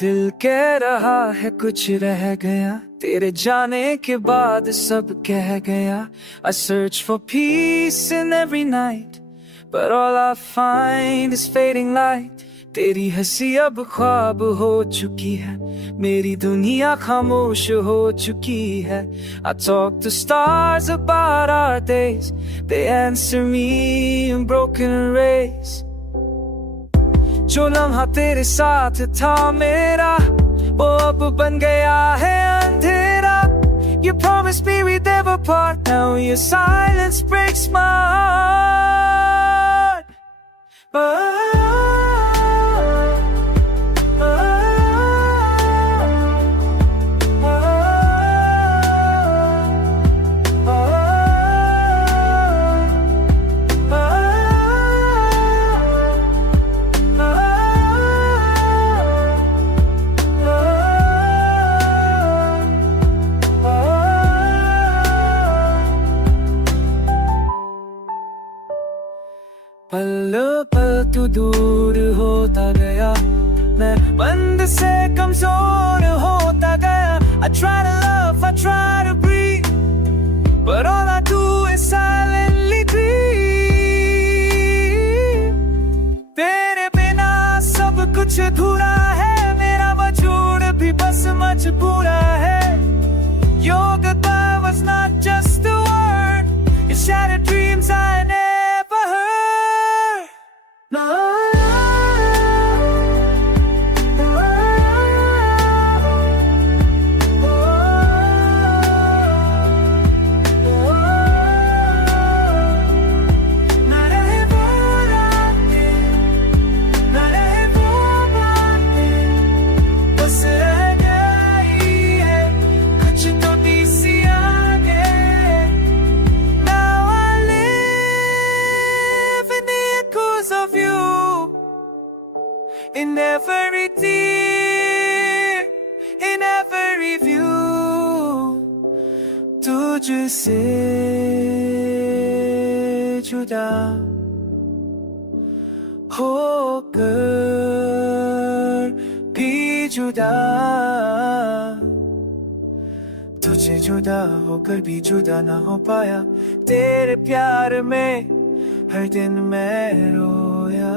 दिल कह रहा है कुछ रह गया, तेरे जाने के बाद सब कह गया। I search for peace in every night, but all I find is fading light. तेरी हंसी अब ख्वाब हो चुकी है, मेरी दुनिया खामोश हो चुकी है। I talk to stars about our days, they answer me in broken rays. जो लम्हा तेरे साथ था मेरा, वो अब बन गया है अंधेरा। You promised me we'd never part, now your silence breaks my heart. पल पल तू दूर होता गया, मैं बंद से कमजोर होता गया। I try to love, I try to breathe, but all I do is silently dream. तेरे बिना सब कुछ अधूरा है, मेरा वजूद भी बस मजबूरा है। Your goodbye was not just a word, it shattered dreams I never heard. In every tear, in every view, तुझसे जुदा होकर भी जुदा, तुझे जुदा होकर भी जुदा ना हो पाया। तेरे प्यार में हर दिन मैं रोया।